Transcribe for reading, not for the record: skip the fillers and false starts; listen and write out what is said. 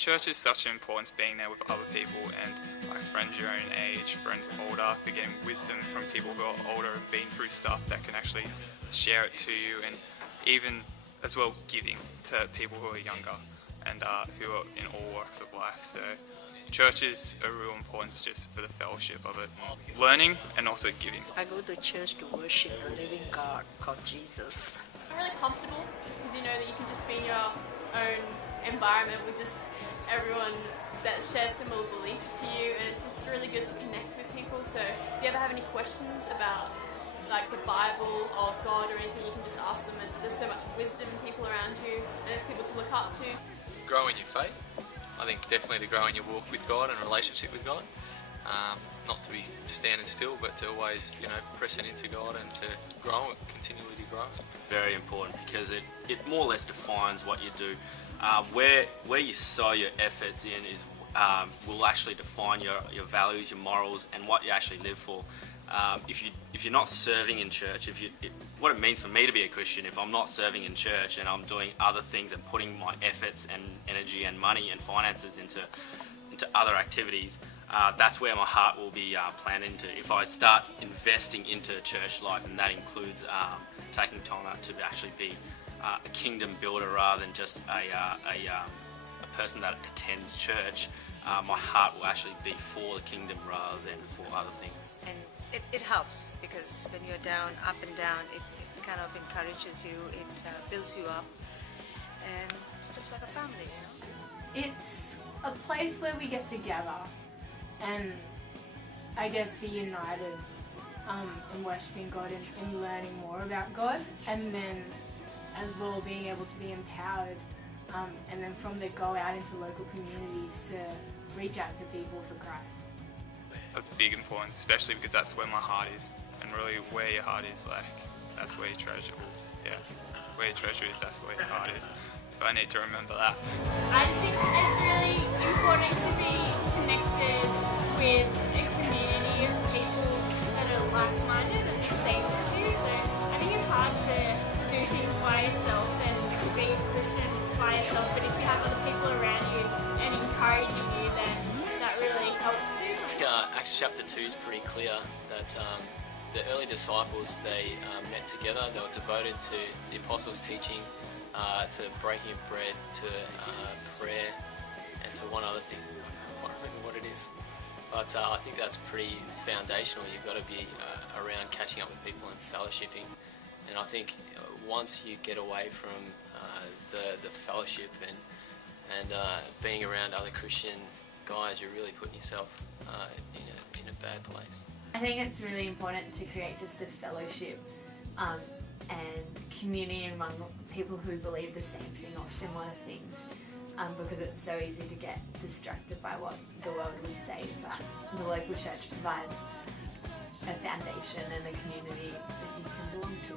Church is such an importance, being there with other people and like friends your own age, friends older, for getting wisdom from people who are older and been through stuff that can actually share it to you, and even as well giving to people who are younger and who are in all walks of life. So church is a real importance just for the fellowship of it, learning and also giving. I go to church to worship the living God called Jesus. I'm really comfortable because you know that you can just be in your own environment with just everyone that shares similar beliefs to you, and it's just really good to connect with people. So if you ever have any questions about like the Bible or God or anything, you can just ask them, and there's so much wisdom in people around you and there's people to look up to. Grow in your faith. I think definitely to grow in your walk with God and relationship with God. Not to be standing still, but to always, pressing into God and to grow, continually to grow. Very important, because it more or less defines what you do. Where you sow your efforts in is will actually define your values, your morals, and what you actually live for. If you're not serving in church, what it means for me to be a Christian, if I'm not serving in church and I'm doing other things and putting my efforts and energy and money and finances into other activities, that's where my heart will be planned into. If I start investing into church life, and that includes taking time out to actually be a kingdom builder rather than just a person that attends church, my heart will actually be for the kingdom rather than for other things. And it helps, because when you're down, up and down, it kind of encourages you, it builds you up, and it's just like a family, It's a place where we get together and I guess be united in worshipping God and learning more about God, and then as well being able to be empowered and then from there go out into local communities to reach out to people for Christ. A big importance, especially because that's where my heart is, and really where your heart is, like that's where your treasure will, where your treasure is, that's where your heart is. So I need to remember that. I just think it's really important to be connected with a community of people that are like-minded and the same as you. So I think it's hard to do things by yourself and to be a Christian by yourself, but if you have other people around you and encouraging you, then that really helps you. Acts chapter 2 is pretty clear that the early disciples, they met together, they were devoted to the apostles' teaching, to breaking of bread, to prayer, and to one other thing. I can't remember what it is. But I think that's pretty foundational. You've got to be around catching up with people and fellowshipping. And I think once you get away from the fellowship and being around other Christian guys, you're really putting yourself in a bad place. I think it's really important to create just a fellowship and community among people who believe the same thing or similar things, because it's so easy to get distracted by what the world would say, but the local church provides a foundation and a community that you can belong to.